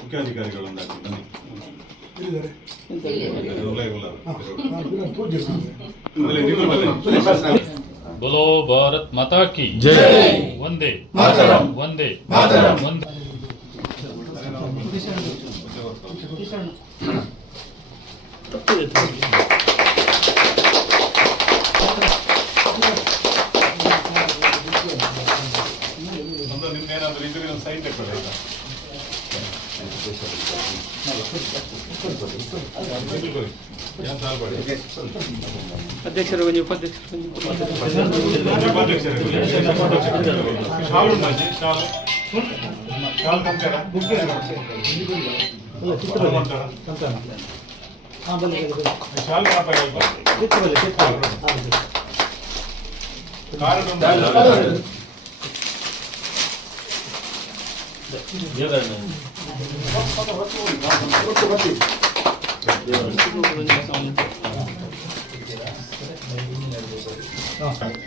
ಮುಖ್ಯಾಧಿಕಾರಿಗಳೊಂದಾಗಿ ಬನ್ನಿ. बोलो भारत माता की जय। वंदे मातरम वंदे मातरम वंदे। ನಿಮ್ದೇನಾದ್ರೂ ಇದ್ರೆ ಒಂದು ಸೈನ್ ತಗೊಳ್ಳಿ ಆಯ್ತಾ? ಅಧ್ಯಕ್ಷರು ಉಪಾಧ್ಯಕ್ಷರು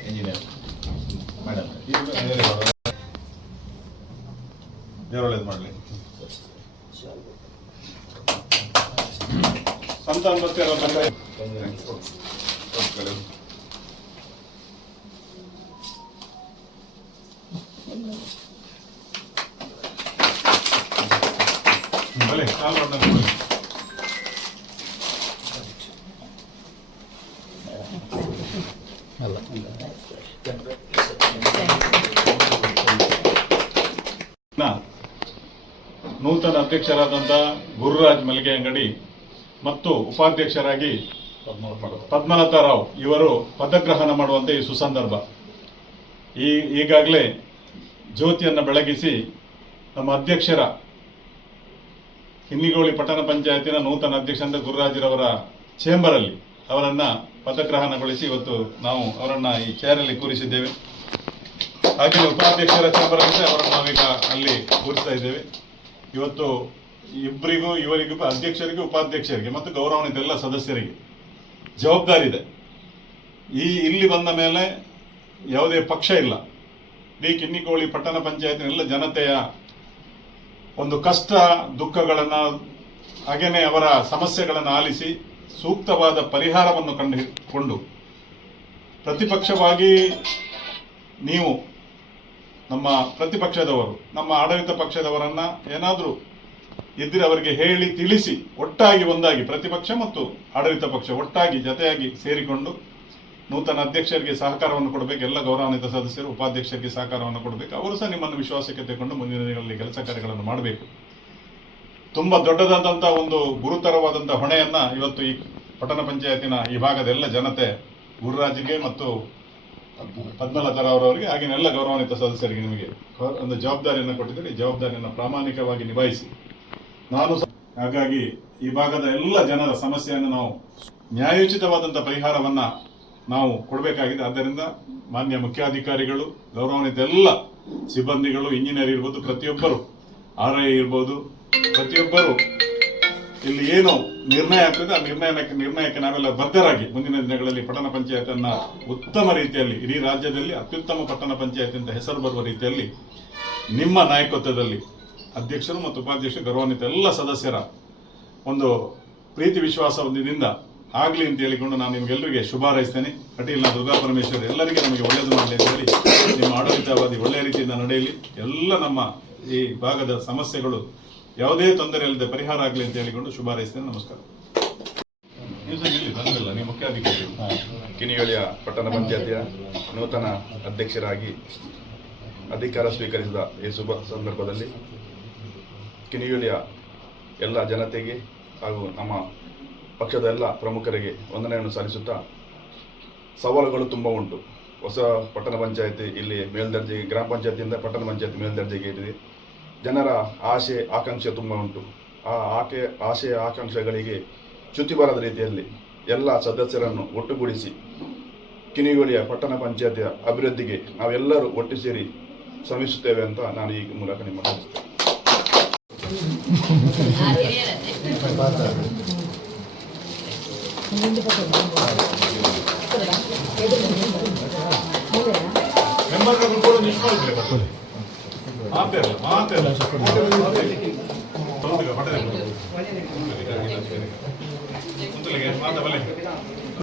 ಇಂಜಿನಿಯರ್ ಮೇಡಮ್ ದೇವ್ರ ಒಳ್ಳೇದು ಮಾಡಲಿ. ಸಂತಾನ ಬರ್ತೀರ ಬಲೆ ಕಾಲ್ ನೂತನ ಅಧ್ಯಕ್ಷರಾದಂಥ ಗುರುರಾಜ್ ಮಲ್ಲಿಗೆ ಅಂಗಡಿ ಮತ್ತು ಉಪಾಧ್ಯಕ್ಷರಾಗಿ ಪದ್ಮಲತಾ ರಾವ್ ಇವರು ಪದಗ್ರಹಣ ಮಾಡುವಂತೆ ಈ ಸುಸಂದರ್ಭ. ಈಗಾಗಲೇ ಜ್ಯೋತಿಯನ್ನು ಬೆಳಗಿಸಿ ನಮ್ಮ ಅಧ್ಯಕ್ಷರ ಕಿನ್ನಿಗೋಳಿ ಪಟ್ಟಣ ಪಂಚಾಯತಿನ ನೂತನ ಅಧ್ಯಕ್ಷರಾದ ಗುರುರಾಜ್ರವರ ಚೇಂಬರಲ್ಲಿ ಅವರನ್ನು ಪದಗ್ರಹಣಗೊಳಿಸಿ ಇವತ್ತು ನಾವು ಅವರನ್ನು ಈ ಚೇರಲ್ಲಿ ಕೂರಿಸಿದ್ದೇವೆ. ಹಾಗೆ ಉಪಾಧ್ಯಕ್ಷರ ಚೇಂಬರಲ್ಲಿ ಅವರನ್ನು ನಾವೀಗ ಅಲ್ಲಿ ಕೂರಿಸ್ತಾ ಇದ್ದೇವೆ. ಇವತ್ತು ಇಬ್ಬರಿಗೂ ಇವರಿಗೂ ಅಧ್ಯಕ್ಷರಿಗೆ ಉಪಾಧ್ಯಕ್ಷರಿಗೆ ಮತ್ತು ಗೌರವಾನ್ವಿತ ಎಲ್ಲ ಸದಸ್ಯರಿಗೆ ಜವಾಬ್ದಾರಿ ಇದೆ. ಇಲ್ಲಿ ಬಂದ ಮೇಲೆ ಯಾವುದೇ ಪಕ್ಷ ಇಲ್ಲ. ಈ ಕಿನ್ನಿಕೋಳಿ ಪಟ್ಟಣ ಪಂಚಾಯತಿನ ಎಲ್ಲ ಜನತೆಯ ಒಂದು ಕಷ್ಟ ದುಃಖಗಳನ್ನು ಹಾಗೇನೆ ಅವರ ಸಮಸ್ಯೆಗಳನ್ನು ಆಲಿಸಿ ಸೂಕ್ತವಾದ ಪರಿಹಾರವನ್ನು ಕಂಡುಕೊಂಡು ಪ್ರತಿಪಕ್ಷವಾಗಿ ನೀವು ನಮ್ಮ ಪ್ರತಿಪಕ್ಷದವರು ನಮ್ಮ ಆಡಳಿತ ಪಕ್ಷದವರನ್ನ ಏನಾದರೂ ಇದ್ದರೆ ಅವರಿಗೆ ಹೇಳಿ ತಿಳಿಸಿ ಒಟ್ಟಾಗಿ ಒಂದಾಗಿ ಪ್ರತಿಪಕ್ಷ ಮತ್ತು ಆಡಳಿತ ಪಕ್ಷ ಒಟ್ಟಾಗಿ ಜತೆಯಾಗಿ ಸೇರಿಕೊಂಡು ನೂತನ ಅಧ್ಯಕ್ಷರಿಗೆ ಸಹಕಾರವನ್ನು ಕೊಡಬೇಕು. ಎಲ್ಲ ಗೌರವಾನ್ವಿತ ಸದಸ್ಯರು ಉಪಾಧ್ಯಕ್ಷರಿಗೆ ಸಹಕಾರವನ್ನು ಕೊಡಬೇಕು. ಅವರು ಸಹ ನಿಮ್ಮನ್ನು ವಿಶ್ವಾಸಕ್ಕೆ ತೆಗೆದುಕೊಂಡು ಮುಂದಿನ ದಿನಗಳಲ್ಲಿ ಕೆಲಸ ಕಾರ್ಯಗಳನ್ನು ಮಾಡಬೇಕು. ತುಂಬಾ ದೊಡ್ಡದಾದಂತಹ ಒಂದು ಗುರುತರವಾದಂತಹ ಹೊಣೆಯನ್ನ ಇವತ್ತು ಈ ಪಟ್ಟಣ ಪಂಚಾಯತಿನ ಈ ಭಾಗದ ಎಲ್ಲ ಜನತೆ ಗುರುರಾಜ್ಗೆ ಮತ್ತು ಪದ್ಮಲತಾ ಅವರವರಿಗೆ ಹಾಗೆಯೇ ಎಲ್ಲ ಗೌರವಾನ್ವಿತ ಸದಸ್ಯರಿಗೆ ನಿಮಗೆ ಒಂದು ಜವಾಬ್ದಾರಿಯನ್ನು ಕೊಟ್ಟಿದ್ದಾರೆ. ಈ ಜವಾಬ್ದಾರಿಯನ್ನು ಪ್ರಾಮಾಣಿಕವಾಗಿ ನಿಭಾಯಿಸಿ ಹಾಗಾಗಿ ಈ ಭಾಗದ ಎಲ್ಲ ಜನರ ಸಮಸ್ಯೆಯನ್ನು ನಾವು ನ್ಯಾಯೋಚಿತವಾದಂತಹ ಪರಿಹಾರವನ್ನ ನಾವು ಕೊಡಬೇಕಾಗಿದೆ. ಆದ್ದರಿಂದ ಮಾನ್ಯ ಮುಖ್ಯಾಧಿಕಾರಿಗಳು, ಗೌರವಾನ್ವಿತ ಎಲ್ಲ ಸಿಬ್ಬಂದಿಗಳು, ಇಂಜಿನಿಯರ್ ಇರ್ಬೋದು, ಪ್ರತಿಯೊಬ್ಬರು RI ಇರ್ಬೋದು, ಪ್ರತಿಯೊಬ್ಬರು ಇಲ್ಲಿ ಏನು ನಿರ್ಣಯ ಆಗ್ತದೆ ಆ ನಿರ್ಣಯಕ್ಕೆ ನಾವೆಲ್ಲ ಬದ್ಧರಾಗಿ ಮುಂದಿನ ದಿನಗಳಲ್ಲಿ ಪಟ್ಟಣ ಪಂಚಾಯತನ್ನ ಉತ್ತಮ ರೀತಿಯಲ್ಲಿ ಇಡೀ ರಾಜ್ಯದಲ್ಲಿ ಅತ್ಯುತ್ತಮ ಪಟ್ಟಣ ಪಂಚಾಯತ್ ಅಂತ ಹೆಸರು ಬರುವ ರೀತಿಯಲ್ಲಿ ನಿಮ್ಮ ನಾಯಕತ್ವದಲ್ಲಿ ಅಧ್ಯಕ್ಷರು ಮತ್ತು ಉಪಾಧ್ಯಕ್ಷರು ಗೌರವಾನ್ವಿತ ಎಲ್ಲ ಸದಸ್ಯರ ಒಂದು ಪ್ರೀತಿ ವಿಶ್ವಾಸದಿಂದ ಆಗಲಿ ಅಂತ ಹೇಳಿಕೊಂಡು ನಾನು ನಿಮಗೆಲ್ಲರಿಗೆ ಶುಭ ಹಾರೈಸ್ತೇನೆ. ಪಟೀಲ್ನ ದುರ್ಗಾ ಪರಮೇಶ್ವರ್ ಎಲ್ಲರಿಗೆ ನಮಗೆ ಒಳ್ಳೆಯದು ಮಾಡಲಿ ಅಂತ ಹೇಳಿ ನಿಮ್ಮ ಆಡಳಿತಾವಧಿ ಒಳ್ಳೆಯ ರೀತಿಯಿಂದ ನಡೆಯಲಿ, ಎಲ್ಲ ನಮ್ಮ ಈ ಭಾಗದ ಸಮಸ್ಯೆಗಳು ಯಾವುದೇ ತೊಂದರೆ ಇಲ್ಲದೆ ಪರಿಹಾರ ಆಗಲಿ ಅಂತ ಹೇಳಿಕೊಂಡು ಶುಭ ಹಾರೈಸ್ತೇನೆ. ನಮಸ್ಕಾರ. ನೀವು ಮುಖ್ಯಾಧಿಕಾರಿ ಕಿನ್ನಿಗೋಳಿಯ ಪಟ್ಟಣ ಪಂಚಾಯತಿಯ ನೂತನ ಅಧ್ಯಕ್ಷರಾಗಿ ಅಧಿಕಾರ ಸ್ವೀಕರಿಸಿದ ಈ ಶುಭ ಸಂದರ್ಭದಲ್ಲಿ ಕಿನ್ನಿಗೋಳಿಯ ಎಲ್ಲ ಜನತೆಗೆ ಹಾಗೂ ನಮ್ಮ ಪಕ್ಷದ ಎಲ್ಲ ಪ್ರಮುಖರಿಗೆ ವಂದನೆಯನ್ನು ಸಲ್ಲಿಸುತ್ತಾ, ಸವಾಲುಗಳು ತುಂಬ ಉಂಟು. ಹೊಸ ಪಟ್ಟಣ ಪಂಚಾಯತಿ ಇಲ್ಲಿ ಮೇಲ್ದರ್ಜೆಗೆ, ಗ್ರಾಮ ಪಂಚಾಯತಿಯಿಂದ ಪಟ್ಟಣ ಪಂಚಾಯತಿ ಮೇಲ್ದರ್ಜೆಗೆ ಇದೆ. ಜನರ ಆಸೆ ಆಕಾಂಕ್ಷೆ ತುಂಬ ಉಂಟು. ಆ ಆಸೆ ಆಕಾಂಕ್ಷೆಗಳಿಗೆ ಚ್ಯುತಿ ಬರದ ರೀತಿಯಲ್ಲಿ ಎಲ್ಲ ಸದಸ್ಯರನ್ನು ಒಟ್ಟುಗೂಡಿಸಿ ಕಿನಿಗೋಳಿಯ ಪಟ್ಟಣ ಪಂಚಾಯತಿಯ ಅಭಿವೃದ್ಧಿಗೆ ನಾವೆಲ್ಲರೂ ಒಟ್ಟು ಸೇರಿ ಶ್ರಮಿಸುತ್ತೇವೆ ಅಂತ ನಾನು ಈ ಮೂಲಕ ನಿಮ್ಮನ್ನು ತಿಳಿಸ್ತೇನೆ. ಮೆಂಬರ್ಗಳು ಕೂಡ ನಿಷ್ಠಾವಂತರೇ ಬರ್ತಾರೆ. ಮಾತೇ ಇಲ್ಲ.